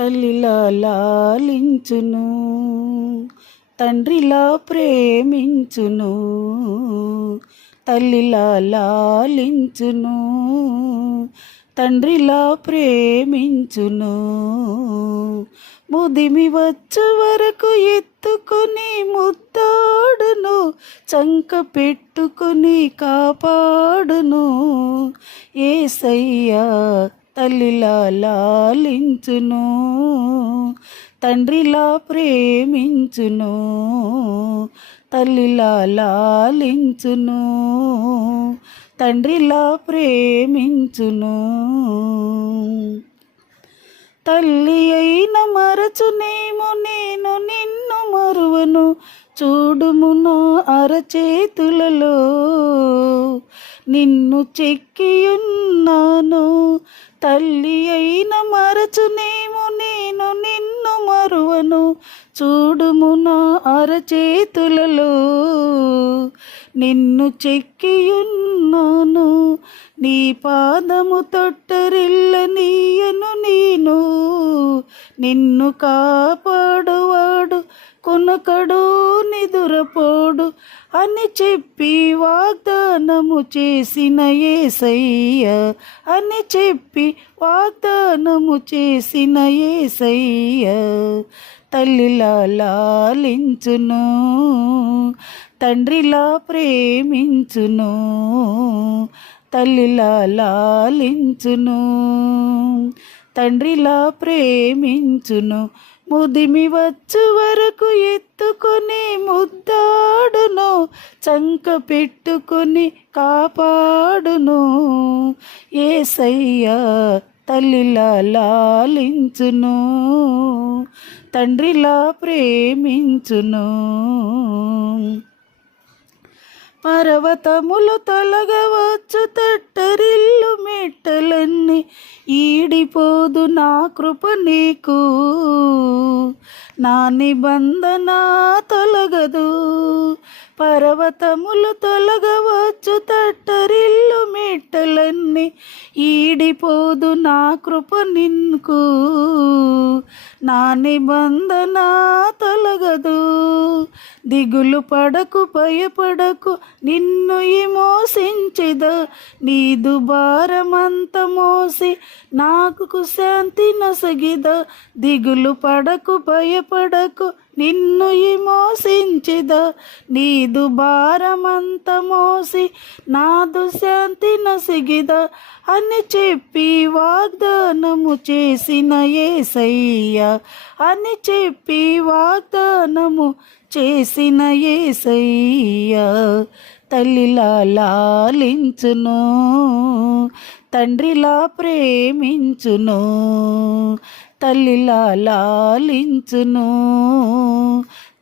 తల్లిలా లాలించును, తండ్రిలా ప్రేమించును. తల్లిలా లాలించును, తండ్రిలా ప్రేమించును. ముదిమి వచ్చు వరకు ఎత్తుకొని ముద్దాడును, చంక పెట్టుకొని కాపాడును. యేసయ్యా తల్లిలా లాలించును, తండ్రిలా ప్రేమించును. తల్లిలా లాలించును, తండ్రిలా ప్రేమించును. తల్లి అయిన మరచునేమో నేను నిన్ను మరువను, చూడుము నా అరచేతులలో నిన్ను చెక్కియున్నాను. తల్లి అయిన మరచునేమో నేను నిన్ను మరువను, చూడుము నా అరచేతులలో నిన్ను చెక్కియున్నాను. నీ పాదము తొట్టరిల్లనీయను నేను, నిన్ను కాపాడువాడు కొనకడు నిదురపోడు అని చెప్పి వాగ్దానము చేసిన యేసయ్య, అని చెప్పి వాగ్దానము చేసిన యేసయ్య. తల్లిలా లాలించును, తండ్రిలా ప్రేమించును. తల్లిలా లాలించును, తండ్రిలా ప్రేమించును. ముదిమి వచ్చు వరకు ఎత్తుకొని ముద్దాడును, చంక పెట్టుకొని కాపాడును. యేసయ్యా తల్లిలా లాలించును, తండ్రిలా ప్రేమించును. పర్వతములు తొలగవచ్చు, తట్టరిల్లు మెట్టలన్నీ ఈడిపోదు నా కృప నీకు. నా నిబంధన తొలగదు. పర్వతములు తొలగవచ్చు, తట్టరిల్లు మెట్టలన్నీ ఈడిపోదు నా కృప నీకు. నా నిబంధన తొలగదు. దిగులు పడకు, భయపడకు, నిన్ను విమోచించెద. నీదు భారమంత మోసి నాకు శాంతి నొసగిద. దిగులు పడకు, భయపడకు, నిన్ను విమోచించెద. నీదు భారమంత మోసి నాదు శాంతి నొసగిద అని చెప్పి వాగ్దానము చేసిన యేసయ్య, అని చెప్పి వాగ్దానము చేసిన యేసయ్య. తల్లిలా లాలించును, తండ్రిలా ప్రేమించును. తల్లిలా లాలించును,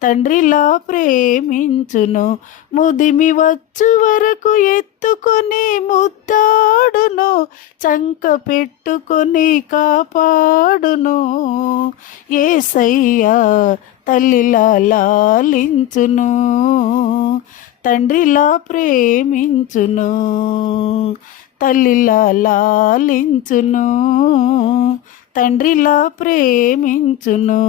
తండ్రిలా ప్రేమించును. ముదిమి వచ్చు వరకు ఎత్తుకొని ముద్దాడును, చంక పెట్టుకొని కాపాడును. యేసయ్యా తల్లిలా లాలించును, తండ్రిలా ప్రేమించును. తల్లిలా లాలించును, తండ్రిలా ప్రేమించును.